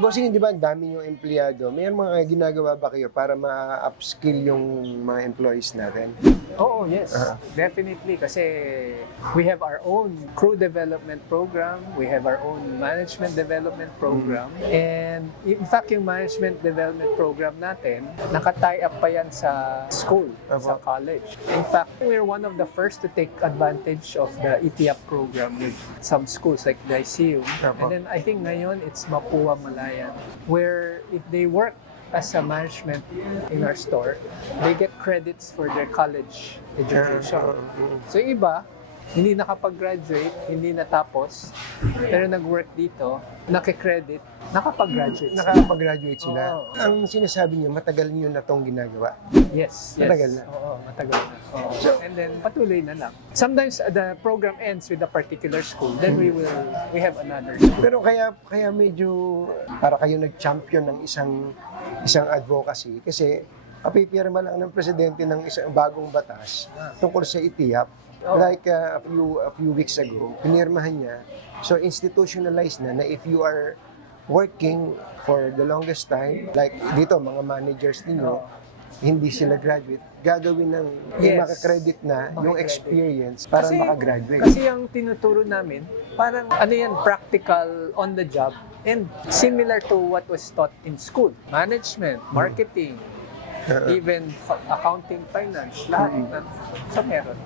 Bossing, di ba, ang dami yung empleyado. May mga ginagawa ba kayo para ma-upskill yung mga employees natin? Oo, yes. Definitely. Kasi we have our own crew development program. We have our own management development program. And in fact, yung management development program natin, naka-tie up pa yan sa school, sa college. In fact, we're one of the first to take advantage of the ETIAP program with some schools like the ICU. And then I think ngayon, it's Mapua Malayan, where if they work as a management in our store, they get credits for their college education. So yung iba, hindi nakapag-graduate, hindi natapos, pero nag-work dito, nakikredit, nakapag-graduate. Nakapag-graduate sila. Oo. Ang sinasabi niyo, matagal niyo na itong ginagawa. Yes. Matagal na. Oo, matagal na. Oo. And then patuloy na lang. Sometimes the program ends with a particular school, then we have another school. Pero kaya medyo para kayo nag-champion ng isang advocacy kasi kapipirma lang ng presidente ng isang bagong batas tungkol sa ITIAP. Like a few weeks ago, pinirmahan niya. So institutionalized na if you are working for the longest time, like dito mga managers ninyo, hindi sila graduate, gagawin ng yung makakredit na yung experience para makagraduate. Kasi yung tinuturo namin, parang ano yan, practical on the job and similar to what was taught in school. Management, marketing, even accounting, finance, lahat. So meron.